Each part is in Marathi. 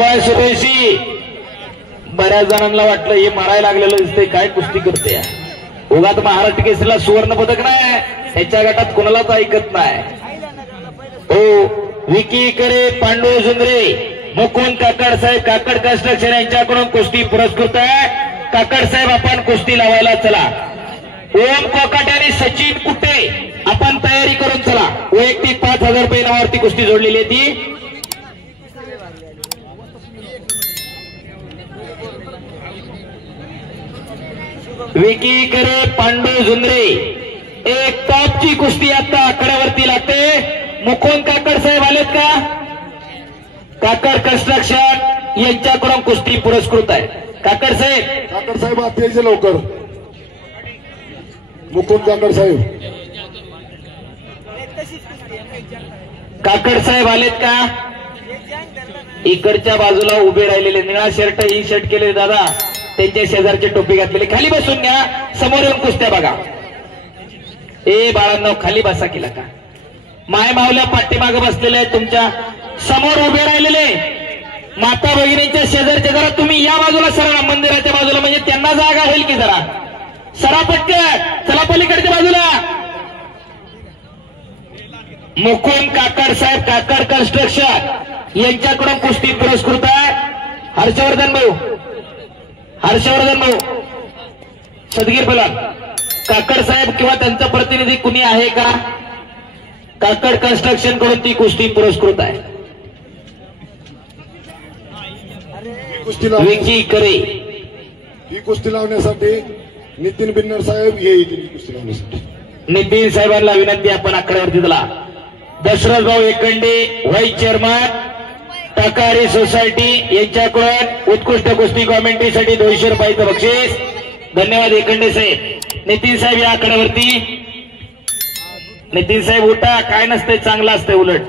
शाबास सुरेशी. बऱ्याच जणांना वाटलं हे मारायला लागलेलं दिसतंय, काय कुस्ती करते उगाच. महाराष्ट्र केसरीला सुवर्ण पदक नाही, त्याच्या गटात कोणालाच ऐकत नाही. हो विकी करे, पांडू जुंद्रे, मुकुंद काकड साहेब, काकड कन्स्ट्रक्शन यांच्याकडून कुस्ती पुरस्कृत आहे. काकड साहेब आपण कुस्ती लावायला चला. ओम कोकाटे आणि सचिन कुटे आपण तयारी करून चला. वैयक्तिक 5000 रुपये नावावरती कुस्ती जोडलेली आहे ती. विकी करे, पांडू जुंद्रे, एक टॉपची कुस्ती आता आकड्यावरती लागते. मुकुंद काकड साहेब आलेत का? काकड कन्स्ट्रक्शन यांच्याकडून कुस्ती पुरस्कृत आहे. काकड साहेब आता यायचे लवकर. मुकुंद काकड साहेब, काकड साहेब आलेत का? इकडच्या बाजूला उभे राहिलेले, निळा शर्ट ही शर्ट केले दादा, त्यांच्या शेजारची टोपी घातलेली, खाली बसून घ्या. समोर येऊन कुस्त्या बघा. ए बाळांनो खाली बसा केला का? माय मावल्या पाठीमागे बसलेले आहेत, तुमच्या समोर उभे राहिलेले माता भगिनींच्या शेजारचे जरा तुम्ही या बाजूला सरा, मंदिराच्या बाजूला, म्हणजे त्यांना जागा होईल की जरा सरा पटकन. चला पलीकडच्या बाजूला. मुकुंद काकड साहेब, काकड कन्स्ट्रक्शन यांच्याकडून कुस्ती पुरस्कृत आहे. हर्षवर्धन भाऊ, सदगीर बोला. काकड साहेब किंवा त्यांचा प्रतिनिधी कुणी आहे का? काकड कन्स्ट्रक्शन कडून ती कुस्ती पुरस्कृत आहे. विकी करे, ही कुस्ती लावण्यासाठी नितीन बिन्नर साहेब येईल. कुस्ती लावण्यासाठी नितीन साहेबांना विनंती आपण आकड्यावरती दिला. दशरथ भाऊ एकंडे, व्हाईस चेअरमन, टाकारी सोसायटी यांच्याकडून उत्कृष्ट कुस्ती कॉमेंट्रीसाठी 200 रुपयाचं बक्षीस. धन्यवाद एकंडे साहेब. नितीन साहेब या आकड्यावरती. नितीन साहेब उठा, काय नसतंय, चांगलं असतंय, उलट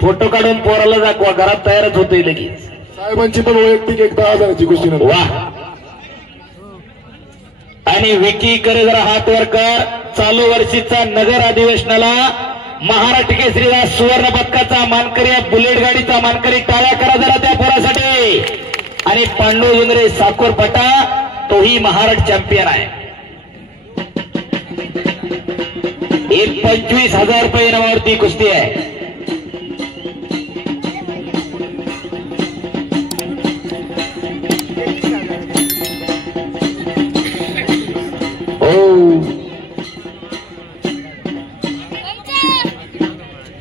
फोटो काढून पोराला दाखवा, घरात तयारच होतोय लगेच. साहेबांची पण वैयक्तिक 10,000ची कुस्ती. वा. आणि विकी करे जरा हात वर कर. चालू वर्षीचा नगर अधिवेशनाला महाराष्ट्र केसरीला सुवर्ण पदकाचा मानकरी, बुलेट गाडीचा मानकरी, टाळ्या करा जरा त्या पोरासाठी. आणि पांडू जुंद्रे साकोरपटा, तोही महाराष्ट्र चॅम्पियन आहे. एक 25,000 रुपये नावावरती कुस्ती आहे.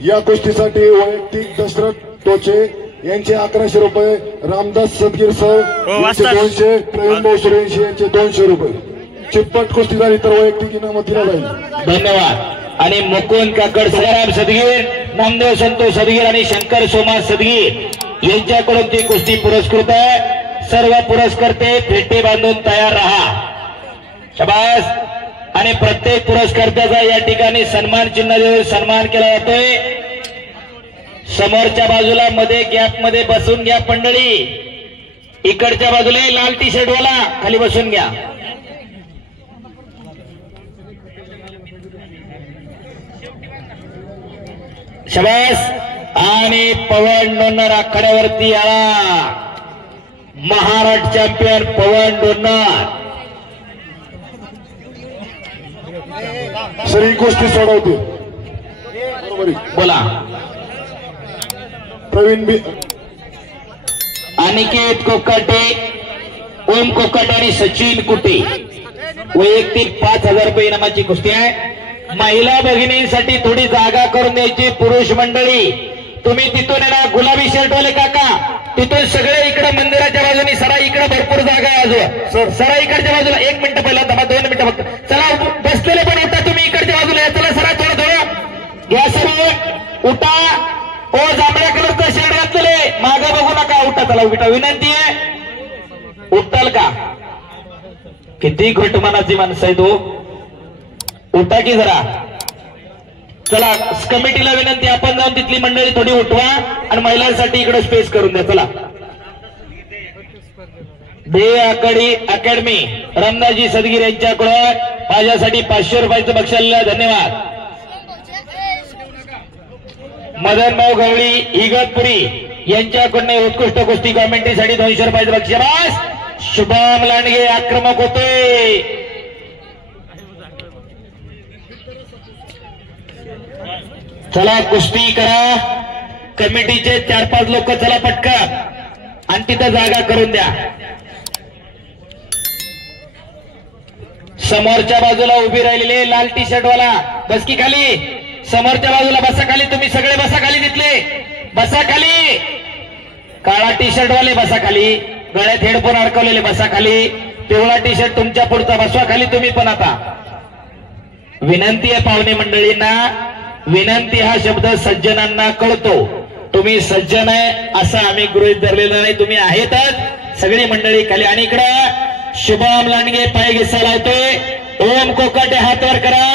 या कुस्तीसाठी वैयक्तिक दशरथ टोचे यांचे 1100 रुपये, रामदास सदगीर साहेब यांचे 200, प्रवीण भाऊ सुरेंशी यांचे 200 रुपये. चिप्पट कुस्ती झाली तर वैयक्तिक इनाम दिला जाईल. धन्यवाद. आणि मुकुंद काकड, सदाराम सदगीर, नामदेव संतोष सदगीर आणि शंकर सोमा सदगीर यांच्याकडून ती कुस्ती पुरस्कृत आहे. सर्व पुरस्कर्ते फेटे बांधून तयार रहा. शाबास. आणि प्रत्येक पुरस्कर्त्याचा या ठिकाणी सन्मान चिन्ह देऊन सन्मान केला जातोय. समोरच्या बाजूला मध्ये गॅप मध्ये बसून घ्या मंडळी. इकडच्या बाजूला लाल टी शर्ट वाला खाली बसून घ्या. शाबास. आणि पवन डोन्नर आखाड्यावरती आला. महाराष्ट्र चॅम्पियन पवन डोन्नर. सर ही कुस्ती सोडवते. बरोबर बोला. प्रवीण अनिकेत कोकाटे, ओम कोकाटे आणि सचिन कुटे वैयक्तिक 5,000 रुपये इनामाची कुस्ती आहे. महिला भगिनींसाठी थोडी जागा करून द्यायची. पुरुष मंडळी तुम्ही तिथून येणार, गुलाबी शर्टवाले काका तिथून सगळे इकडे मंदिराच्या बाजूने सरा, इकडे भरपूर जागा आहे अजून. सरा इकडच्या बाजूला. 1 मिनिट पहिला थांबा, 2 मिनिटं फक्त. चला बसलेले पण उठा, तुम्ही इकडच्या बाजूला या. चला सरा थोडं थोडं घ्या सर्व, उठा. ओ जांभळ्या कलरचा शर्ट घातलेले मागे बघू नका, उठा. चला उठा, विनंती आहे. उठताल का? किती घटमानाची माणसं आहे तो. उठा की जरा. चला कमिटीला विनंती, आपण जाऊन तिथली मंडळी थोडी उठवा आणि महिलांसाठी इकडे स्पेस करून द्या. चला. दे आकडी अकॅडमी रामदासजी सदगीर यांच्याकडून माझ्यासाठी 500 रुपयाचं बक्षीस. धन्यवाद. मदन भाऊ गवळी इगतपुरी यांच्याकडून उत्कृष्ट कुस्ती कॉमेंट्रीसाठी 200 रुपयाचं बक्षीस. शुभम लांडगे आक्रमक होते. चला कुस्ती करा. कमिटीचे 4-5 लोक चला पटकन आणि तिथं जागा करून द्या. समोरच्या बाजूला उभी राहिलेले लाल टी शर्ट वाला बस की खाली. समोरच्या बाजूला बसा खाली. तुम्ही सगळे बसा खाली. तिथले बसा खाली. काळा टी शर्ट वाले बसा खाली. गळ्यात हेडफोन अडकवलेले बसा खाली. पिवळा टी शर्ट तुमच्या पुढचा बसवा खाली. तुम्ही पण आता विनंती आहे पाहुणे मंडळींना. विनंती हा शब्द सज्जनांना कळतो. तुम्ही सज्जन आहे असं आम्ही गृहीत धरलेलं नाही. तुम्ही आहेतच. सगळी मंडळी खाली. आणि इकडं शुभम लांडगे पाय घिसा लावतोय. ओम कोकाटे हात वर करा.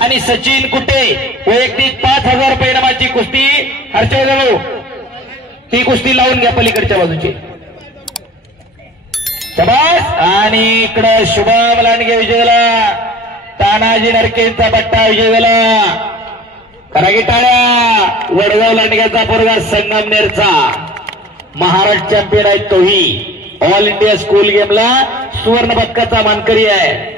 आणि सचिन कुटे वैयक्तिक 5,000 रुपये नामाची कुस्ती. हर्षवर्धन ती कुस्ती लावून घ्या पलीकडच्या बाजूची. शबास. आणि इकडं शुभम लांडगे विजय झाला. तानाजी नरकेंचा पट्टा विजय झाला. करागी टाळ्या. वडगाव लांडग्याचा पोरगा संगमनेरचा महाराष्ट्र चॅम्पियन आहे. तोही ऑल इंडिया स्कूल गेमला सुवर्ण पदकाचा मानकरी आहे.